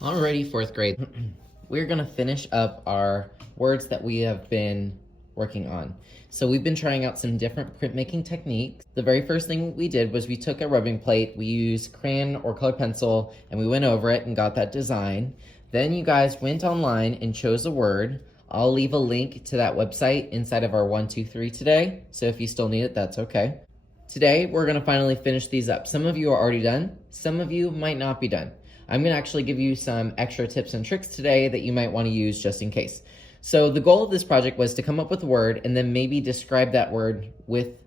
Alrighty, fourth grade. We're gonna finish up our words that we have been working on. So we've been trying out some different printmaking techniques. The very first thing we did was we took a rubbing plate, we used crayon or colored pencil, and we went over it and got that design. Then you guys went online and chose a word. I'll leave a link to that website inside of our 1, 2, 3 today. So if you still need it, that's okay. Today, we're gonna finally finish these up. Some of you are already done. Some of you might not be done. I'm gonna actually give you some extra tips and tricks today that you might wanna use just in case. So the goal of this project was to come up with a word and then maybe describe that word with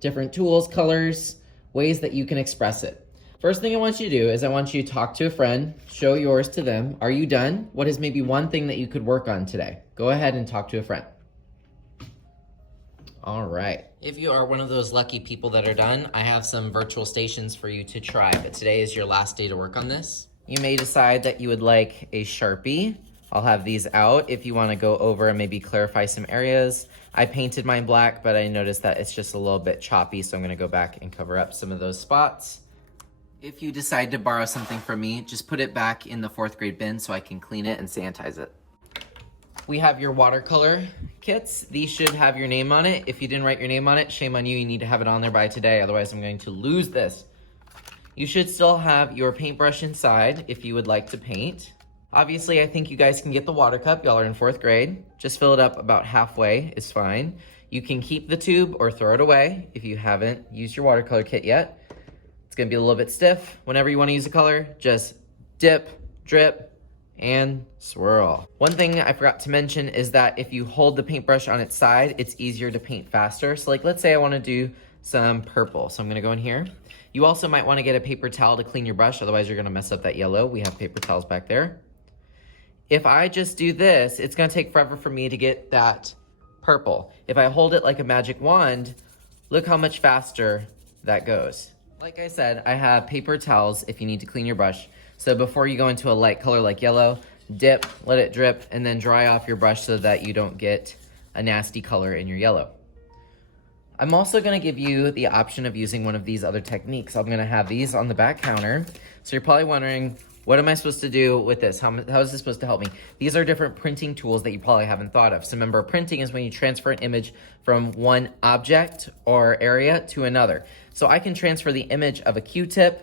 different tools, colors, ways that you can express it. First thing I want you to do is I want you to talk to a friend, show yours to them. Are you done? What is maybe one thing that you could work on today? Go ahead and talk to a friend. All right. If you are one of those lucky people that are done, I have some virtual stations for you to try, but today is your last day to work on this. You may decide that you would like a Sharpie. I'll have these out if you want to go over and maybe clarify some areas. I painted mine black, but I noticed that it's just a little bit choppy, so I'm going to go back and cover up some of those spots. If you decide to borrow something from me, just put it back in the fourth grade bin so I can clean it and sanitize it. We have your watercolor kits. These should have your name on it. If you didn't write your name on it, shame on you. You need to have it on there by today, otherwise I'm going to lose this. You should still have your paintbrush inside if you would like to paint. Obviously, I think you guys can get the water cup. Y'all are in fourth grade. Just fill it up about halfway is fine. You can keep the tube or throw it away if you haven't used your watercolor kit yet. It's gonna be a little bit stiff. Whenever you wanna use a color, just dip, drip, and swirl. One thing I forgot to mention is that if you hold the paintbrush on its side, it's easier to paint faster. So like, let's say I wanna do some purple. So I'm gonna go in here. You also might wanna get a paper towel to clean your brush, otherwise you're gonna mess up that yellow. We have paper towels back there. If I just do this, it's gonna take forever for me to get that purple. If I hold it like a magic wand, look how much faster that goes. Like I said, I have paper towels if you need to clean your brush. So before you go into a light color like yellow, dip, let it drip, and then dry off your brush so that you don't get a nasty color in your yellow. I'm also gonna give you the option of using one of these other techniques. I'm gonna have these on the back counter. So you're probably wondering, what am I supposed to do with this? How is this supposed to help me? These are different printing tools that you probably haven't thought of. So remember, printing is when you transfer an image from one object or area to another. So I can transfer the image of a Q-tip,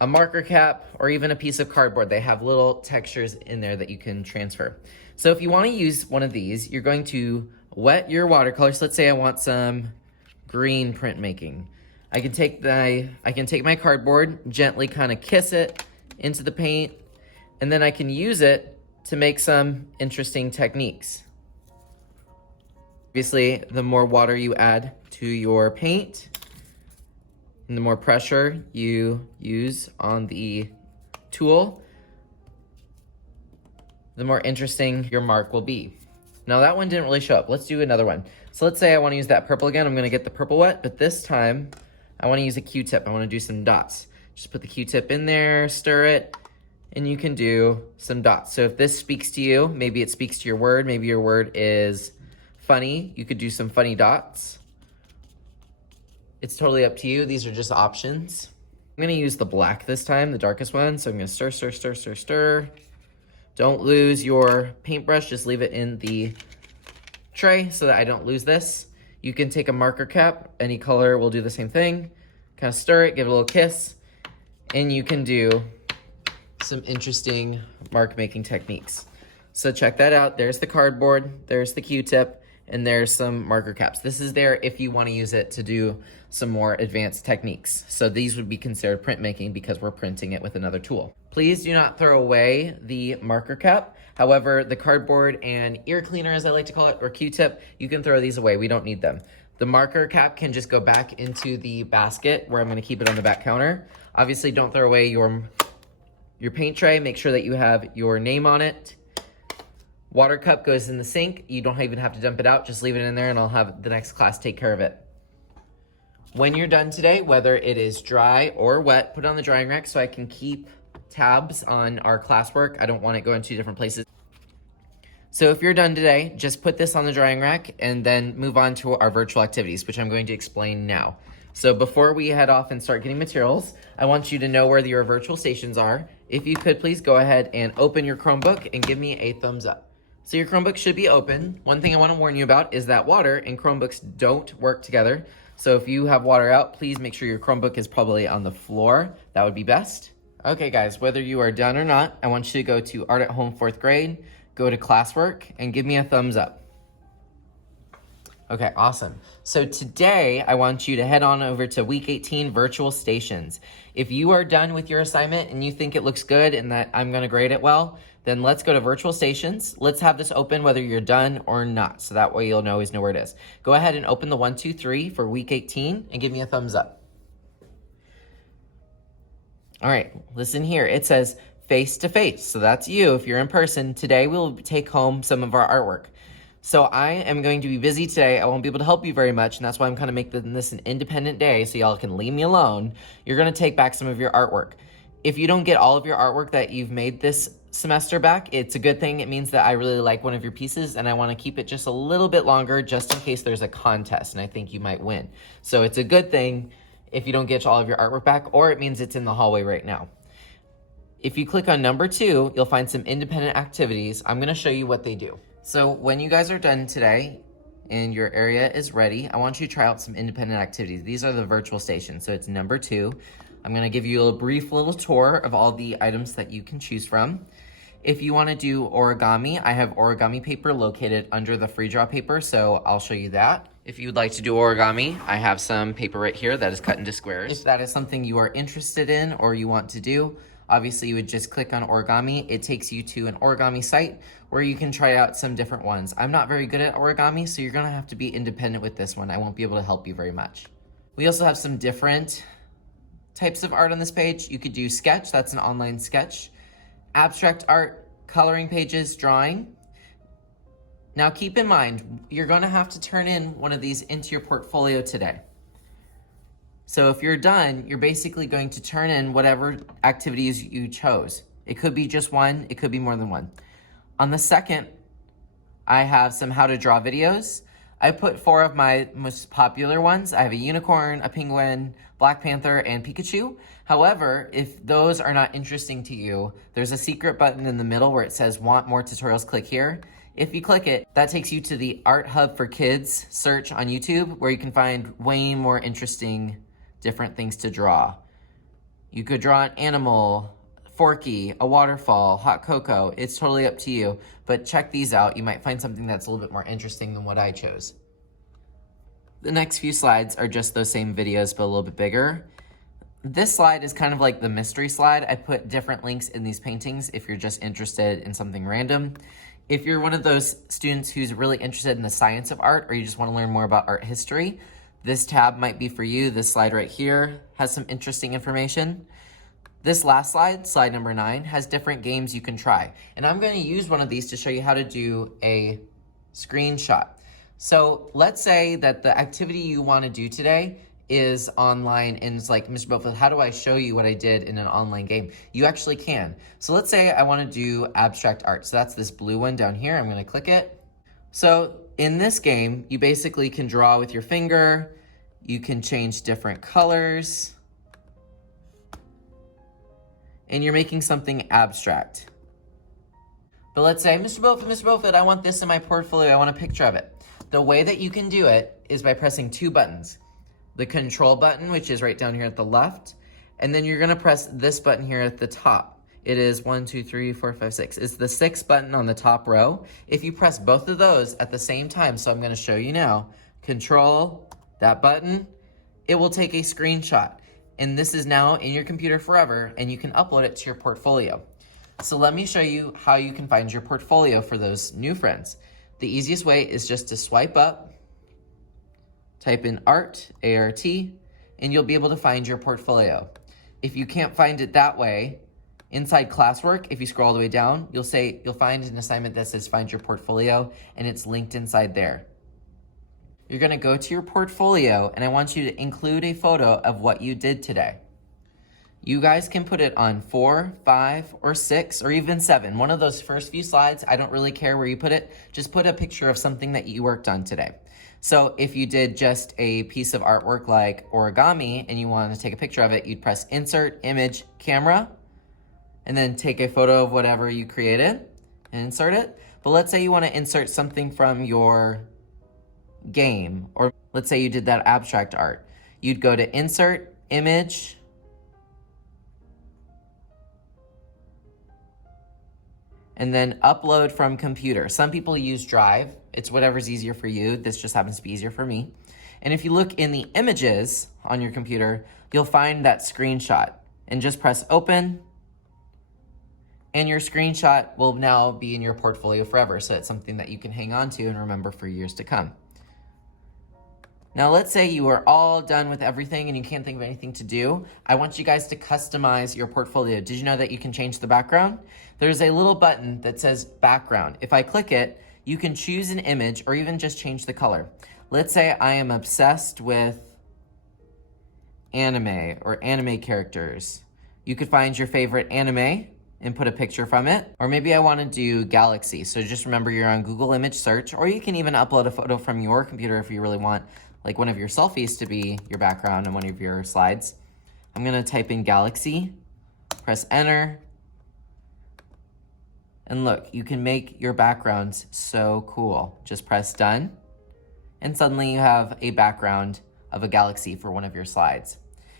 a marker cap, or even a piece of cardboard. They have little textures in there that you can transfer. So if you want to use one of these, you're going to wet your watercolors. Let's say I want some green printmaking. I can take my cardboard, gently kind of kiss it into the paint, and then I can use it to make some interesting techniques. Obviously, the more water you add to your paint, and the more pressure you use on the tool, the more interesting your mark will be. Now that one didn't really show up. Let's do another one. So let's say I want to use that purple again. I'm going to get the purple wet, but this time I want to use a Q-tip. I want to do some dots. Just put the Q-tip in there, stir it, and you can do some dots. So if this speaks to you, maybe it speaks to your word, maybe your word is funny, you could do some funny dots. It's totally up to you. These are just options. I'm gonna use the black this time, the darkest one. So I'm gonna stir, stir, stir, stir, stir. Don't lose your paintbrush, just leave it in the tray so that I don't lose this. You can take a marker cap, any color will do the same thing. Kind of stir it, give it a little kiss, and you can do some interesting mark making techniques. So check that out. There's the cardboard, there's the Q-tip, and there's some marker caps. This is there if you want to use it to do some more advanced techniques. So these would be considered printmaking because we're printing it with another tool. Please do not throw away the marker cap. However, the cardboard and ear cleaner, as I like to call it, or Q-tip, you can throw these away. We don't need them. The marker cap can just go back into the basket where I'm gonna keep it on the back counter. Obviously, don't throw away your paint tray. Make sure that you have your name on it. Water cup goes in the sink. You don't even have to dump it out. Just leave it in there and I'll have the next class take care of it. When you're done today, whether it is dry or wet, put it on the drying rack so I can keep tabs on our classwork. I don't want it going to different places. So if you're done today, just put this on the drying rack and then move on to our virtual activities, which I'm going to explain now. So before we head off and start getting materials, I want you to know where your virtual stations are If you could please go ahead and open your Chromebook and give me a thumbs up. So your Chromebook should be open. One thing I want to warn you about is that water and Chromebooks don't work together. So if you have water out, please make sure your Chromebook is probably on the floor. That would be best. Okay guys, whether you are done or not, I want you to go to Art at Home 4th grade, go to classwork, and give me a thumbs up. Okay, awesome. So today, I want you to head on over to week 18 virtual stations. If you are done with your assignment and you think it looks good and that I'm gonna grade it well, then let's go to virtual stations. Let's have this open whether you're done or not, so that way you'll always know where it is. Go ahead and open the 1, 2, 3 for week 18 and give me a thumbs up. All right, listen here. It says face to face, so that's you if you're in person. Today, we'll take home some of our artwork. So I am going to be busy today. I won't be able to help you very much, and that's why I'm kind of making this an independent day so y'all can leave me alone. You're gonna take back some of your artwork. If you don't get all of your artwork that you've made this semester back, it's a good thing. It means that I really like one of your pieces and I wanna keep it just a little bit longer just in case there's a contest and I think you might win. So it's a good thing if you don't get all of your artwork back, or it means it's in the hallway right now. If you click on number 2, you'll find some independent activities. I'm gonna show you what they do. So when you guys are done today and your area is ready, I want you to try out some independent activities. These are the virtual stations, so it's number 2. I'm gonna give you a brief little tour of all the items that you can choose from. If you wanna do origami, I have origami paper located under the free draw paper, so I'll show you that. If you would like to do origami, I have some paper right here that is cut into squares. If that is something you are interested in or you want to do, obviously you would just click on origami. It takes you to an origami site where you can try out some different ones. I'm not very good at origami, so you're gonna have to be independent with this one. I won't be able to help you very much. We also have some different types of art on this page. You could do sketch, that's an online sketch. Abstract art, coloring pages, drawing. Now keep in mind, you're gonna have to turn in one of these into your portfolio today. So if you're done, you're basically going to turn in whatever activities you chose. It could be just one, it could be more than one. On the second, I have some how to draw videos. I put 4 of my most popular ones. I have a unicorn, a penguin, Black Panther, and Pikachu. However, if those are not interesting to you, there's a secret button in the middle where it says want more tutorials, click here. If you click it, that takes you to the Art Hub for Kids search on YouTube, where you can find way more interesting different things to draw. You could draw an animal, Forky, a waterfall, hot cocoa. It's totally up to you, but check these out. You might find something that's a little bit more interesting than what I chose. The next few slides are just those same videos, but a little bit bigger. This slide is kind of like the mystery slide. I put different links in these paintings if you're just interested in something random. If you're one of those students who's really interested in the science of art, or you just want to learn more about art history, this tab might be for you. This slide right here has some interesting information. This last slide, slide number 9, has different games you can try. And I'm going to use one of these to show you how to do a screenshot. So let's say that the activity you want to do today is online and it's like, Mr. Bofield, how do I show you what I did in an online game? You actually can. So let's say I want to do abstract art. So that's this blue one down here. I'm going to click it. So in this game, you basically can draw with your finger. You can change different colors. And you're making something abstract. But let's say, Mr. Bofield, I want this in my portfolio. I want a picture of it. The way that you can do it is by pressing 2 buttons. The control button, which is right down here at the left, and then you're gonna press this button here at the top. It is 1, 2, 3, 4, 5, 6. It's the 6th button on the top row. If you press both of those at the same time, so I'm gonna show you now, control, that button, it will take a screenshot. And this is now in your computer forever, and you can upload it to your portfolio. So let me show you how you can find your portfolio for those new friends. The easiest way is just to swipe up, type in art, A-R-T, and you'll be able to find your portfolio. If you can't find it that way, inside classwork, if you scroll all the way down, you'll find an assignment that says find your portfolio, and it's linked inside there. You're gonna go to your portfolio, and I want you to include a photo of what you did today. You guys can put it on 4, 5, or 6, or even 7. One of those first few slides, I don't really care where you put it. Just put a picture of something that you worked on today. So if you did just a piece of artwork like origami and you wanted to take a picture of it, you'd press Insert, Image, Camera, and then take a photo of whatever you created and insert it. But let's say you want to insert something from your game, or let's say you did that abstract art. You'd go to Insert, Image, and then Upload from Computer. Some people use Drive. It's whatever's easier for you. This just happens to be easier for me. And if you look in the images on your computer, you'll find that screenshot. And just press Open, and your screenshot will now be in your portfolio forever. So it's something that you can hang on to and remember for years to come. Now let's say you are all done with everything and you can't think of anything to do. I want you guys to customize your portfolio. Did you know that you can change the background? There's a little button that says background. If I click it, you can choose an image or even just change the color. Let's say I am obsessed with anime or anime characters. You could find your favorite anime and put a picture from it. Or maybe I want to do galaxy. So just remember you're on Google Image Search, or you can even upload a photo from your computer if you really want like one of your selfies to be your background and one of your slides. I'm gonna type in galaxy, press enter, and look, you can make your backgrounds so cool. Just press done, and suddenly you have a background of a galaxy for one of your slides.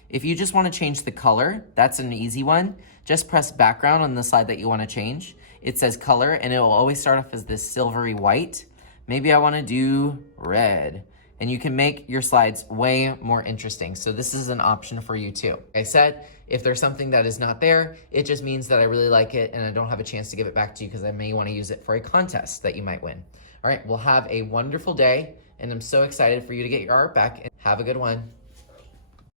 If you just wanna change the color, that's an easy one. Just press background on the slide that you wanna change. It says color, and it will always start off as this silvery white. Maybe I wanna do red. And you can make your slides way more interesting. So this is an option for you too. Like I said, if there's something that is not there, it just means that I really like it and I don't have a chance to give it back to you because I may want to use it for a contest that you might win. All right, well, have a wonderful day, and I'm so excited for you to get your art back, and have a good one.